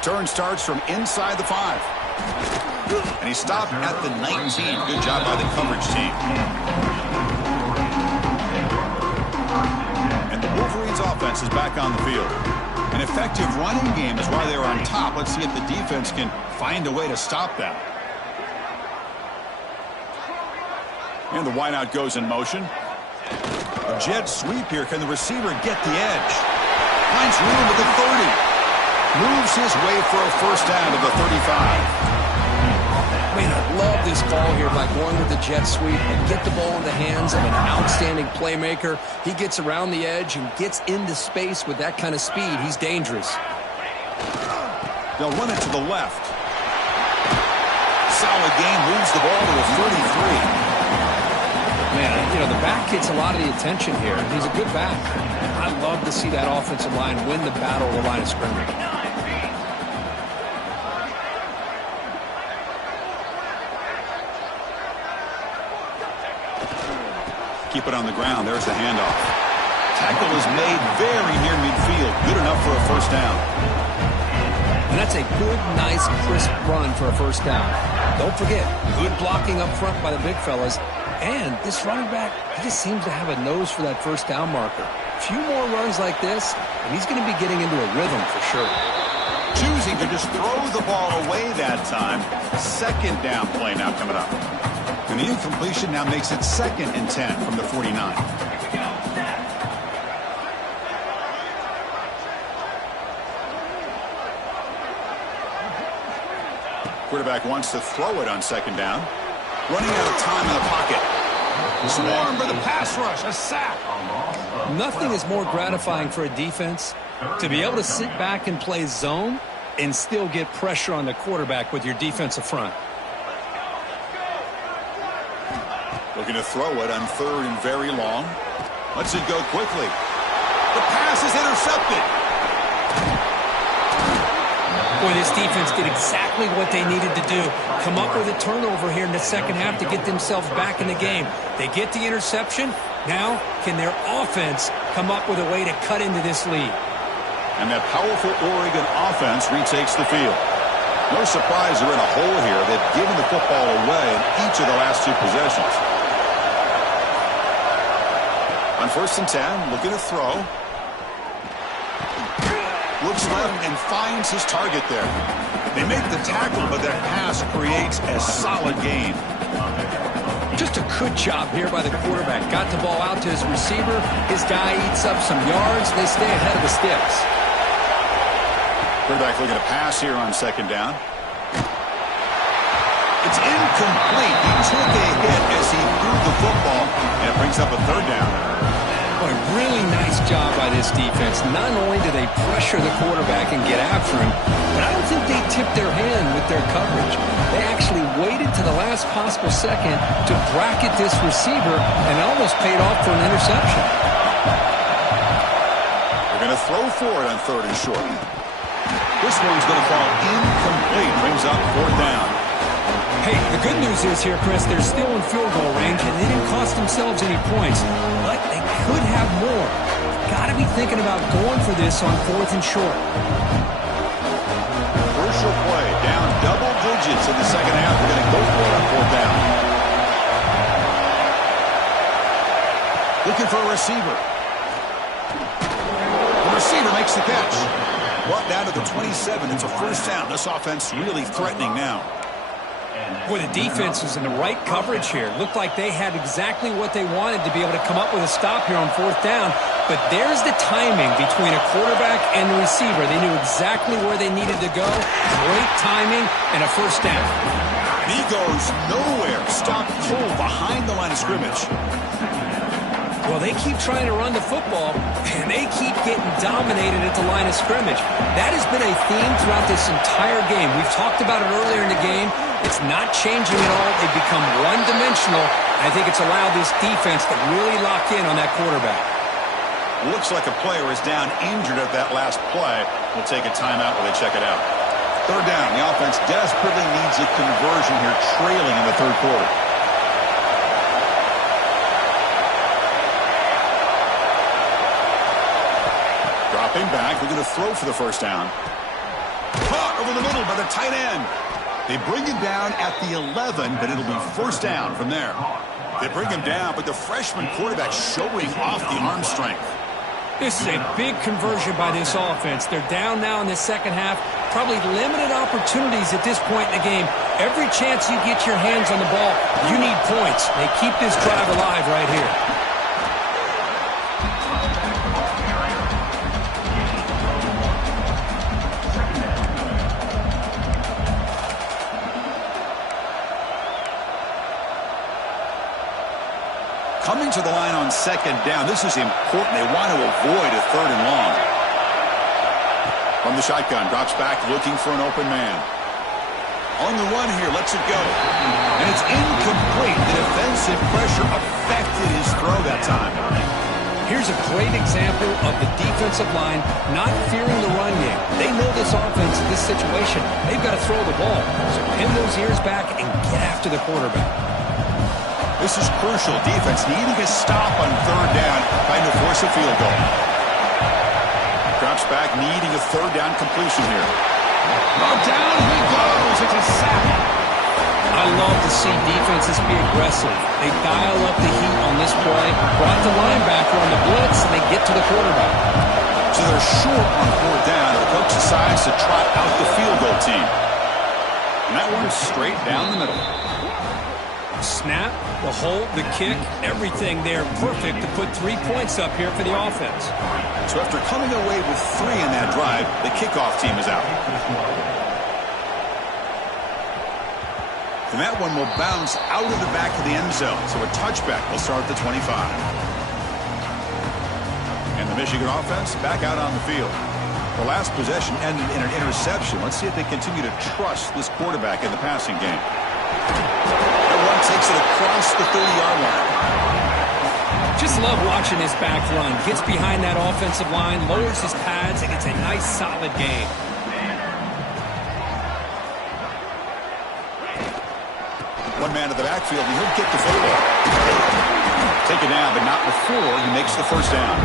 Return starts from inside the 5. And he stopped at the 19. Good job by the coverage team. And the Wolverines offense is back on the field. An effective running game is why they're on top. Let's see if the defense can find a way to stop that. And the wideout goes in motion. A jet sweep here. Can the receiver get the edge? Finds room at the 30. Moves his way for a first down to the 35. Man, I love this call here by going with the jet sweep and get the ball in the hands of an outstanding playmaker. He gets around the edge and gets into space with that kind of speed. He's dangerous. They'll run it to the left. Solid gain, moves the ball to the 33. Man, you know, the back gets a lot of the attention here. He's a good back. I love to see that offensive line win the battle of the line of scrimmage. Keep it on the ground. There's the handoff. Tackle is made very near midfield. Good enough for a first down. And that's a good, nice, crisp run for a first down. Don't forget, good blocking up front by the big fellas. And this running back, he just seems to have a nose for that first down marker. A few more runs like this, and he's going to be getting into a rhythm for sure. Choosing to just throw the ball away that time. Second down play now coming up. And the incompletion now makes it 2nd and 10 from the 49. Quarterback wants to throw it on 2nd down. Running out of time in the pocket. Swarm for the pass rush. A sack. Nothing is more gratifying for a defense to be able to sit back and play zone and still get pressure on the quarterback with your defensive front. Looking to throw it on 3rd and very long. Lets it go quickly. The pass is intercepted. Boy, this defense did exactly what they needed to do. Come up with a turnover here in the second half to get themselves back in the game. They get the interception. Now, can their offense come up with a way to cut into this lead? And that powerful Oregon offense retakes the field. No surprise they're in a hole here. They've given the football away in each of the last 2 possessions. On 1st and 10, looking to throw. Looks left and finds his target there. They make the tackle, but that pass creates a solid gain. Just a good job here by the quarterback. Got the ball out to his receiver. His guy eats up some yards. They stay ahead of the sticks. Quarterback looking to pass here on 2nd down. It's incomplete. He took a hit as he threw the football, and it brings up a 3rd down. Boy, really nice job by this defense. Not only do they pressure the quarterback and get after him, but I don't think they tipped their hand with their coverage. They actually waited to the last possible second to bracket this receiver, and it almost paid off for an interception. They're going to throw for it on 3rd and short. This one's going to fall incomplete. Brings up 4th down. Hey, the good news is here, Chris, they're still in field goal range, and they didn't cost themselves any points. But they could have more. Got to be thinking about going for this on 4th and short. Crucial play, down double digits in the second half. They're going to go for it on 4th down. Looking for a receiver. The receiver makes the catch. Brought down to the 27. It's a first down. This offense really threatening now. Boy, the defense was in the right coverage here. Looked like they had exactly what they wanted to be able to come up with a stop here on 4th down. But there's the timing between a quarterback and the receiver. They knew exactly where they needed to go. Great timing and a first down. And he goes nowhere. Stopped cold behind the line of scrimmage. Well, they keep trying to run the football, and they keep getting dominated at the line of scrimmage. That has been a theme throughout this entire game. We've talked about it earlier in the game. It's not changing at all. They've become one-dimensional. I think it's allowed this defense to really lock in on that quarterback. Looks like a player is down injured at that last play. We'll take a timeout while they check it out. 3rd down. The offense desperately needs a conversion here, trailing in the 3rd quarter. Dropping back. We're going to throw for the first down. Caught over the middle by the tight end. They bring him down at the 11, but it'll be first down from there. They bring him down, but the freshman quarterback showing off the arm strength. This is a big conversion by this offense. They're down now in the second half. Probably limited opportunities at this point in the game. Every chance you get your hands on the ball, you need points. They keep this drive alive right here. Coming to the line on second down. This is important. They want to avoid a third and long. From the shotgun, drops back looking for an open man. On the run here, lets it go. And it's incomplete. The defensive pressure affected his throw that time. Here's a great example of the defensive line not fearing the run game. They know this offense in this situation. They've got to throw the ball. So pin those ears back and get after the quarterback. This is crucial. Defense needing a stop on third down, trying to force a field goal. Drops back, needing a third down completion here. Oh, down he goes. It's a sack. I love to see defenses be aggressive. They dial up the heat on this play, brought the linebacker on the blitz, and they get to the quarterback. So they're short on fourth down. The coach decides to trot out the field goal team. And that one's straight down the middle. Snap, the hold, the kick, everything there perfect to put 3 points up here for the offense. So after coming away with 3 in that drive, the kickoff team is out. And that one will bounce out of the back of the end zone. So a touchback will start at the 25. And the Michigan offense back out on the field. The last possession ended in an interception. Let's see if they continue to trust this quarterback in the passing game. Takes it across the 30-yard line. Just love watching this back run. Gets behind that offensive line, lowers his pads, and gets a nice, solid gain. One man to the backfield, and he'll get the football. Take it down, but not before he makes the first down.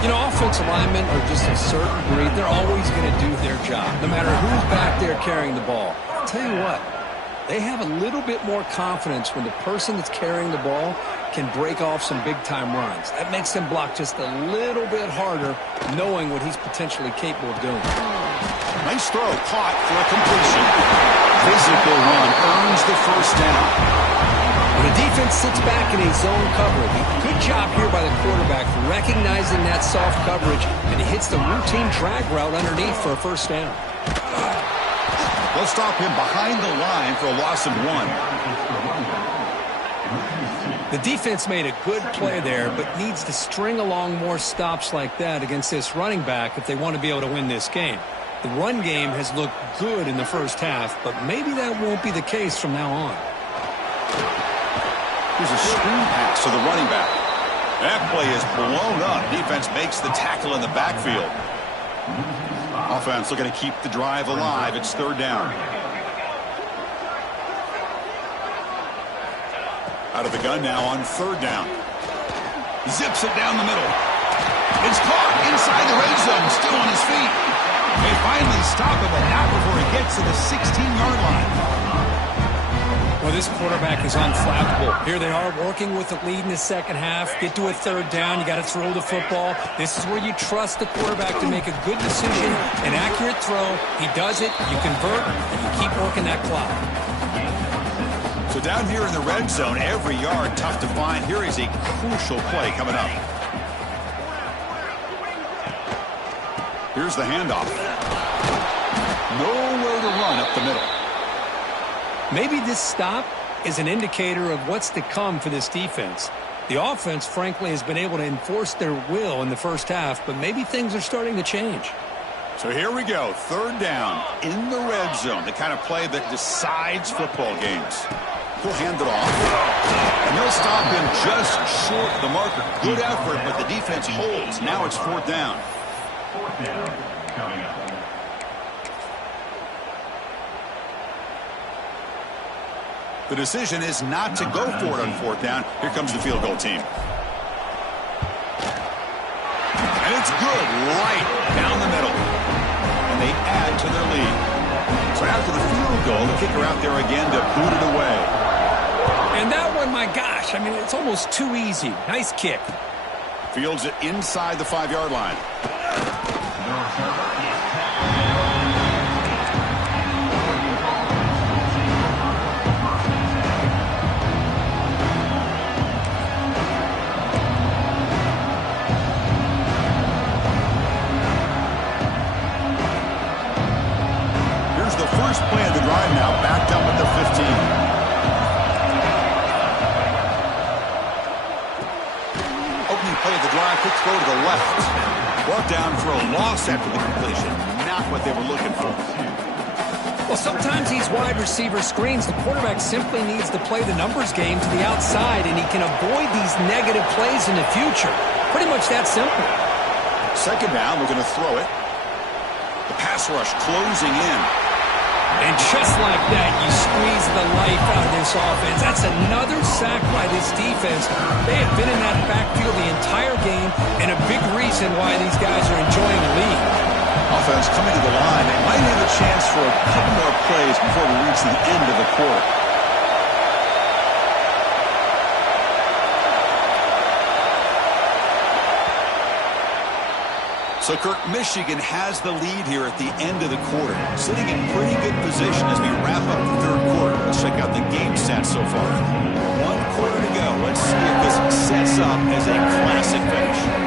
You know, offensive linemen are just a certain breed. They're always going to do their job, no matter who's back there carrying the ball. I'll tell you what. They have a little bit more confidence when the person that's carrying the ball can break off some big-time runs. That makes them block just a little bit harder, knowing what he's potentially capable of doing. Nice throw, caught for a completion. Physical run, earns the first down. When the defense sits back in a zone coverage, good job here by the quarterback recognizing that soft coverage, and he hits the routine drag route underneath for a first down. They'll stop him behind the line for a loss of 1. The defense made a good play there, but needs to string along more stops like that against this running back if they want to be able to win this game. The run game has looked good in the first half, but maybe that won't be the case from now on. Here's a screen pass to the running back. That play is blown up. Defense makes the tackle in the backfield. Offense looking to keep the drive alive. It's third down. Out of the gun now on third down. Zips it down the middle. It's caught inside the red zone. Still on his feet. They finally stop him, but not before he gets to the 16-yard line. Well, this quarterback is unflappable. Here they are working with the lead in the second half. Get to a third down. You got to throw the football. This is where you trust the quarterback to make a good decision, an accurate throw. He does it. You convert, and you keep working that clock. So down here in the red zone, every yard tough to find. Here is a crucial play coming up. Here's the handoff. Nowhere to run up the middle. Maybe this stop is an indicator of what's to come for this defense. The offense, frankly, has been able to enforce their will in the first half, but maybe things are starting to change. So here we go, third down in the red zone, the kind of play that decides football games. He'll hand it off, and they'll stop him just short of the marker. Good effort, but the defense holds. Now it's fourth down. Fourth down coming up. The decision is not to go for it on fourth down. Here comes the field goal team. And it's good right down the middle. and they add to their lead. So after the field goal, the kicker out there again to boot it away. And that one, my gosh, I mean, it's almost too easy. Nice kick. Fields it inside the 5-yard line. Here's the first play of the drive now, backed up at the 15. Play of the drive, quick throw to the left. Brought down for a loss after the completion. Not what they were looking for. Well, sometimes these wide receiver screens, the quarterback simply needs to play the numbers game to the outside, and he can avoid these negative plays in the future. Pretty much that simple. Second down, we're going to throw it. The pass rush closing in. And just like that, you squeeze the life out of this offense. That's another sack by this defense. They have been in that backfield the entire game, and a big reason why these guys are enjoying the lead. Offense coming to the line. They might have a chance for a couple more plays before we reach the end of the quarter. So, Kirk, Michigan has the lead here at the end of the quarter, sitting in pretty good position as we wrap up the third quarter. Let's check out the game stats so far. 1 quarter to go. Let's see if this sets up as a classic finish.